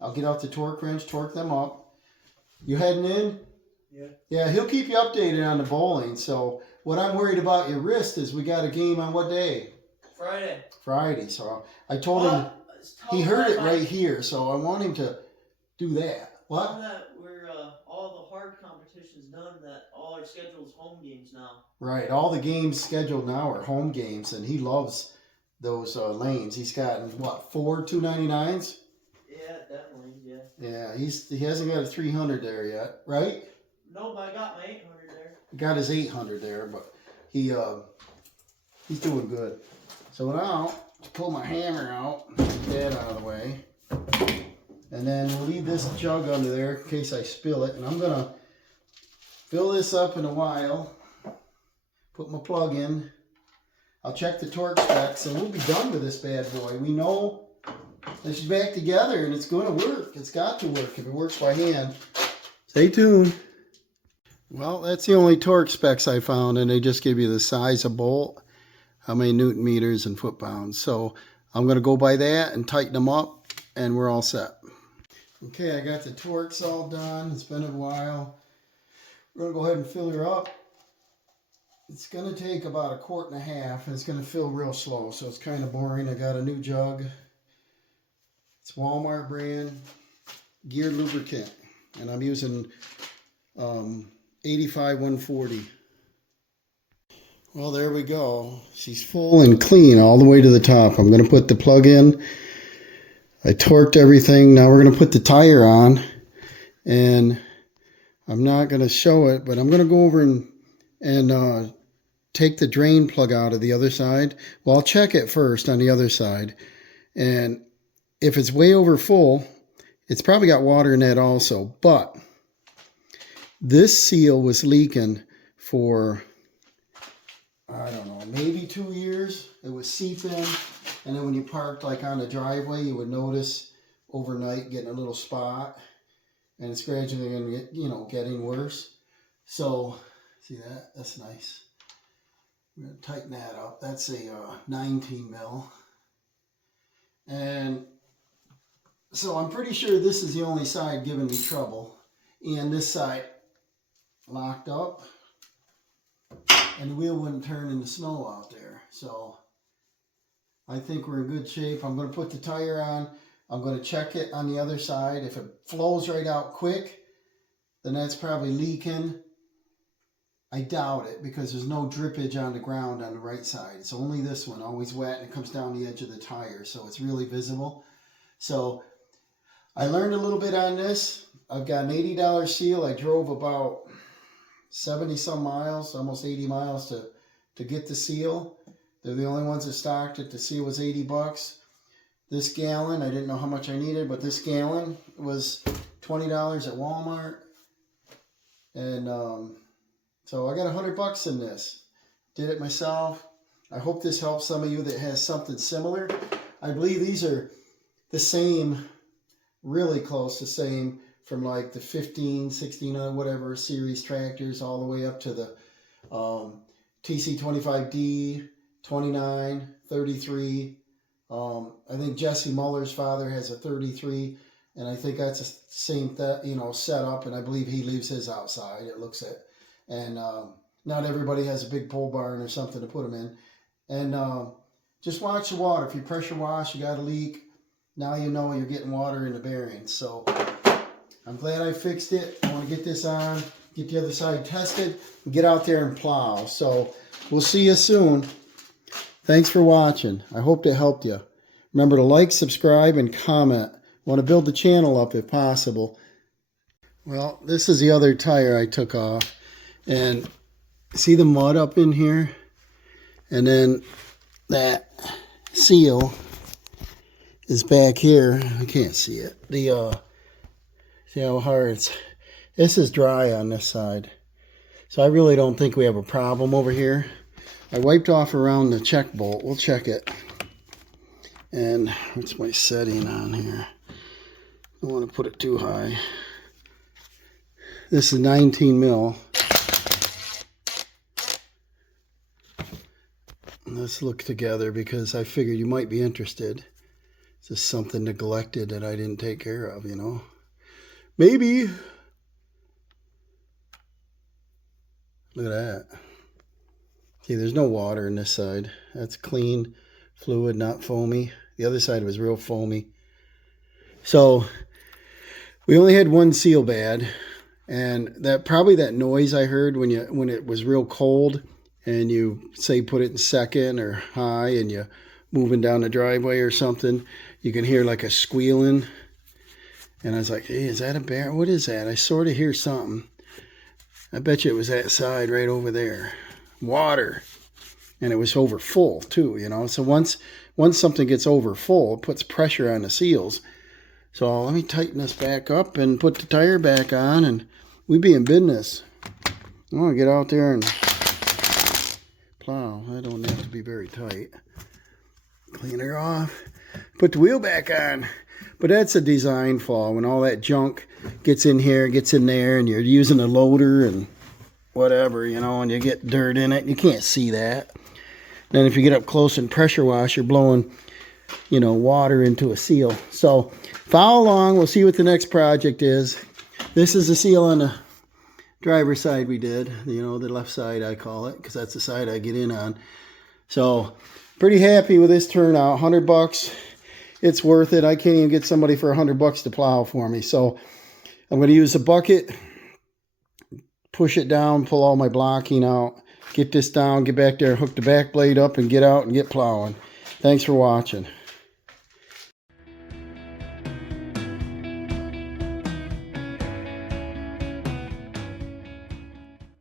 I'll get out the torque wrench, torque them up. You heading in? Yeah. Yeah, he'll keep you updated on the bowling. So what I'm worried about your wrist is we got a game on what day? Friday. Friday. So I told him he heard it right here, so I want him to do that. What? Tell him that we're all the hard competitions done. That all our scheduled home games now. Right. All the games scheduled now are home games, and he loves those lanes. He's gotten what, 4 299s? Yeah, definitely. Yeah. Yeah, he hasn't got a 300 there yet, right? No, but I got my 800 there. He got his 800 there, but he's doing good. So now, to pull my hammer out, get that out of the way, and then we'll leave this jug under there in case I spill it. And I'm gonna fill this up in a while. Put my plug in. I'll check the torque specs, and we'll be done with this bad boy. We know this is back together, and it's going to work. It's got to work if it works by hand. Stay tuned. Well, that's the only torque specs I found, and they just give you the size of bolt, how many newton meters and foot-pounds. So I'm going to go by that and tighten them up, and we're all set. Okay, I got the torques all done. It's been a while. We're going to go ahead and fill her up. It's going to take about 1.5 quarts, and it's going to fill real slow, so it's kind of boring. I got a new jug. It's Walmart brand geared lubricant, and I'm using 85 140. Well, there we go. She's full and clean all the way to the top. I'm going to put the plug in. I torqued everything. Now we're going to put the tire on, and I'm not going to show it, but I'm going to go over and take the drain plug out of the other side. Well, I'll check it first on the other side, and if it's way over full, it's probably got water in that also. But this seal was leaking for, I don't know, maybe 2 years. It was seeping, and then when you parked like on the driveway, you would notice overnight getting a little spot, and it's gradually going to get, getting worse. So, see that? That's nice. We're going to tighten that up. That's a 19 mil. And so I'm pretty sure this is the only side giving me trouble. And this side locked up. And the wheel wouldn't turn in the snow out there. So I think we're in good shape. I'm going to put the tire on. I'm going to check it on the other side. If it flows right out quick, then that's probably leaking. I doubt it because there's no drippage on the ground on the right side. It's only this one, always wet, and it comes down the edge of the tire, so it's really visible. So I learned a little bit on this. I've got an $80 seal. I drove about 70 some miles, almost 80 miles to get the seal. They're the only ones that stocked it. The seal was 80 bucks. This gallon, I didn't know how much I needed, but this gallon was $20 at Walmart. And so I got 100 bucks in this. Did it myself. I hope this helps some of you that has something similar. I believe these are the same, really close to same, from like the 15, 16, or whatever series tractors all the way up to the TC25D, 29, 33. I think Jesse Muller's father has a 33, and I think that's the same setup, and I believe he leaves his outside. It looks at. And not everybody has a big pole barn or something to put them in. And just watch the water. If you pressure wash, you got a leak, now you know you're getting water in the bearings. So I'm glad I fixed it. I want to get this on, get the other side tested, and get out there and plow. So we'll see you soon. Thanks for watching. I hope that helped you. Remember to like, subscribe, and comment. I want to build the channel up if possible. Well, this is the other tire I took off. And see the mud up in here? And then that seal is back here. I can't see it. See how hard this is dry on this side. So I really don't think we have a problem over here. I wiped off around the check bolt. We'll check it. And what's my setting on here? I don't want to put it too high. This is 19 mil. Let's look together because I figured you might be interested. Is this something neglected that I didn't take care of, Maybe. Look at that. See, there's no water in this side. That's clean, fluid, not foamy. The other side was real foamy. So we only had one seal bad, and that probably that noise I heard when it was real cold, and you say put it in second or high, and you moving down the driveway or something, you can hear like a squealing. And I was like, hey, is that a bear? What is that? I sort of hear something. I bet you it was that side right over there. Water. And it was over full too, you know. So once something gets over full, it puts pressure on the seals. So let me tighten this back up and put the tire back on, and we be in business. I'm going to get out there and plow. I don't have to be very tight. Clean her off. Put the wheel back on. But that's a design flaw when all that junk gets in here, gets in there, and you're using a loader and whatever, you know, and you get dirt in it. You can't see that. Then if you get up close and pressure wash, you're blowing, you know, water into a seal. So follow along. We'll see what the next project is. This is the seal on the driver's side we did. You know, the left side I call it, because that's the side I get in on. So pretty happy with this turnout. $100. It's worth it. I can't even get somebody for $100 to plow for me. So I'm going to use a bucket, push it down, pull all my blocking out, get this down, get back there, hook the back blade up, and get out and get plowing. Thanks for watching.